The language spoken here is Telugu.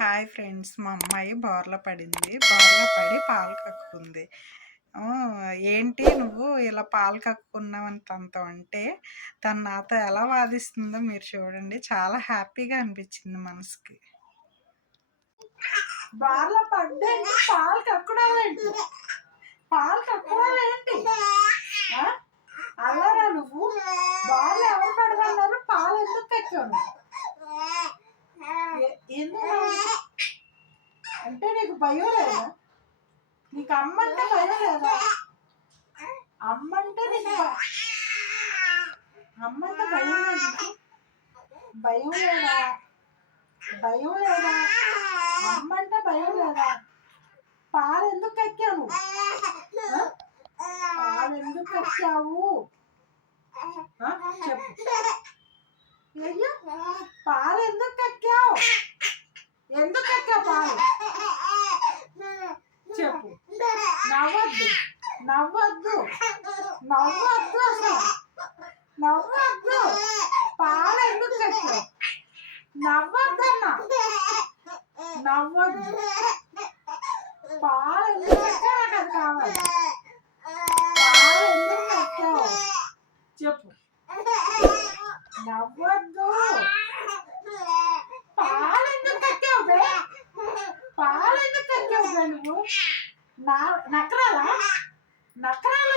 హాయ్ ఫ్రెండ్స్, మా అమ్మాయి బోర్లా పడింది. బోర్లా పడి పాలు కక్కుకుంది. ఏంటి నువ్వు ఇలా పాలు కక్కుకున్నావని తనతో అంటే, తను నాతో ఎలా వాదిస్తుందో మీరు చూడండి. చాలా హ్యాపీగా అనిపించింది మనసుకి. బోర్లా పడ్డేంటి, పాలు కక్కడాలేంటి, పాలు కక్కడాలేంటి? అల్లరా నువ్వు? బోర్లా ఎవరు పడమన్నారు? పాలు ఎందుకు కక్కావు? ఎందుకు అంటే నీకు భయం లేదా? నీకు అమ్మంటే భయం లేదా? అమ్మంటే నీకు అమ్మంటే భయం లేదు? భయం లేదా? భయం లేదా? అమ్మంటే భయం లేదా? పాలు ఎందుకు కక్కావు? పాలు ఎందుకు కక్కావు చెప్పు. అయ్యో, పాలు ఎందుకు కక్కావు? ఎందుకు కక్కావు పాలు చెప్పు. నవ్వద్దు, నవ్వద్దు, నవ్వద్దు, అసలు నవ్వద్దు. పాలు ఎందుకు కక్కావు? నవ్వద్దన్నా, నవ్వద్దు. పాలు ఎందుకు కక్కావు? నాకు అది కావాలి. పాలు ఎందుకు కక్కావు చెప్పు. నవ్వద్దు. పాలు ఎందుకు కక్కావు బే? పాలు ఎందుకు కక్కావు బే నువ్వు? నకరాలా? నకరాలు